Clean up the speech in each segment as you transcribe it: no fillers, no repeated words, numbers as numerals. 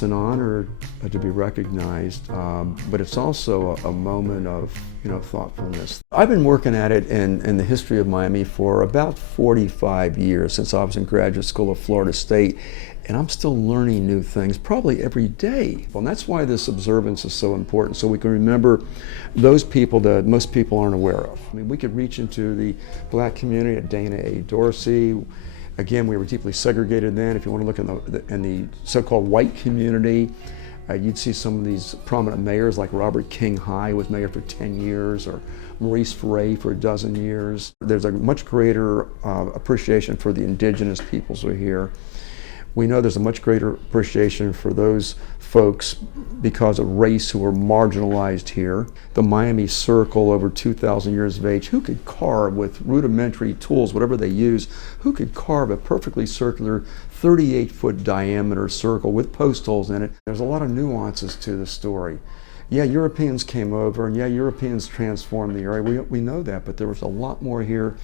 It's an honor to be recognized, but it's also a moment of thoughtfulness. I've been working at it in the history of Miami for about 45 years, since I was in graduate school at Florida State, and I'm still learning new things probably every day. And that's why this observance is so important, so we can remember those people that most people aren't aware of. I mean, we could reach into the black community at Dana A. Dorsey. Again, we were deeply segregated then. If you want to look in the so-called white community, you'd see some of these prominent mayors like Robert King High was mayor for 10 years, or Maurice Ferré for a dozen years. There's a much greater appreciation for the indigenous peoples who are here. We know there's a much greater appreciation for those folks because of race who were marginalized here. The Miami Circle, over 2,000 years of age, who could carve with rudimentary tools, whatever they use, who could carve a perfectly circular 38-foot diameter circle with post holes in it? There's a lot of nuances to the story. Yeah, Europeans came over, and yeah, Europeans transformed the area. We know that, but there was a lot more here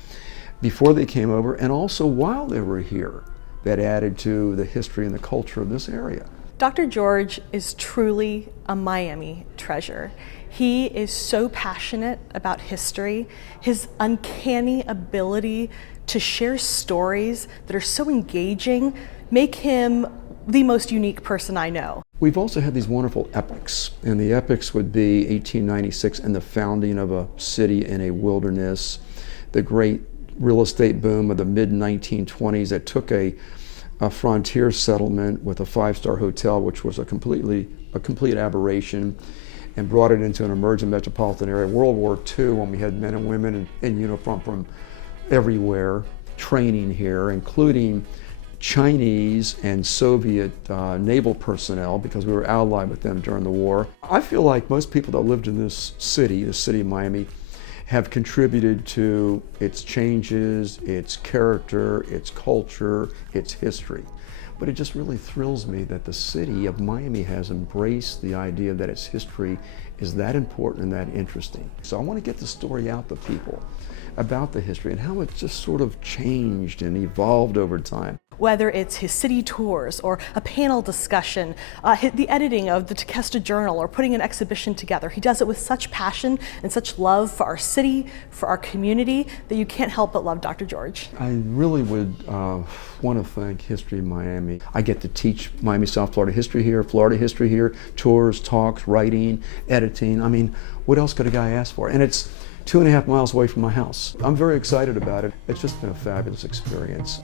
before they came over, and also while they were here, that added to the history and the culture of this area. Dr. George is truly a Miami treasure. He is so passionate about history. His uncanny ability to share stories that are so engaging make him the most unique person I know. We've also had these wonderful epics, and the epics would be 1896 and the founding of a city in a wilderness, the great real estate boom of the mid-1920s that took a frontier settlement with a five-star hotel, which was a complete aberration, and brought it into an emerging metropolitan area. World War II, when we had men and women in uniform from everywhere training here, including Chinese and Soviet naval personnel, because we were allied with them during the war. I feel like most people that lived in this city, the city of Miami, have contributed to its changes, its character, its culture, its history. But it just really thrills me that the city of Miami has embraced the idea that its history is that important and that interesting. So I want to get the story out to people about the history and how it just sort of changed and evolved over time. Whether it's his city tours or a panel discussion, the editing of the Tequesta Journal, or putting an exhibition together, he does it with such passion and such love for our city, for our community, that you can't help but love Dr. George. I really would want to thank History of Miami. I get to teach Miami South Florida history here, tours, talks, writing, editing. I mean, what else could a guy ask for? And it's 2.5 miles away from my house. I'm very excited about it. It's just been a fabulous experience.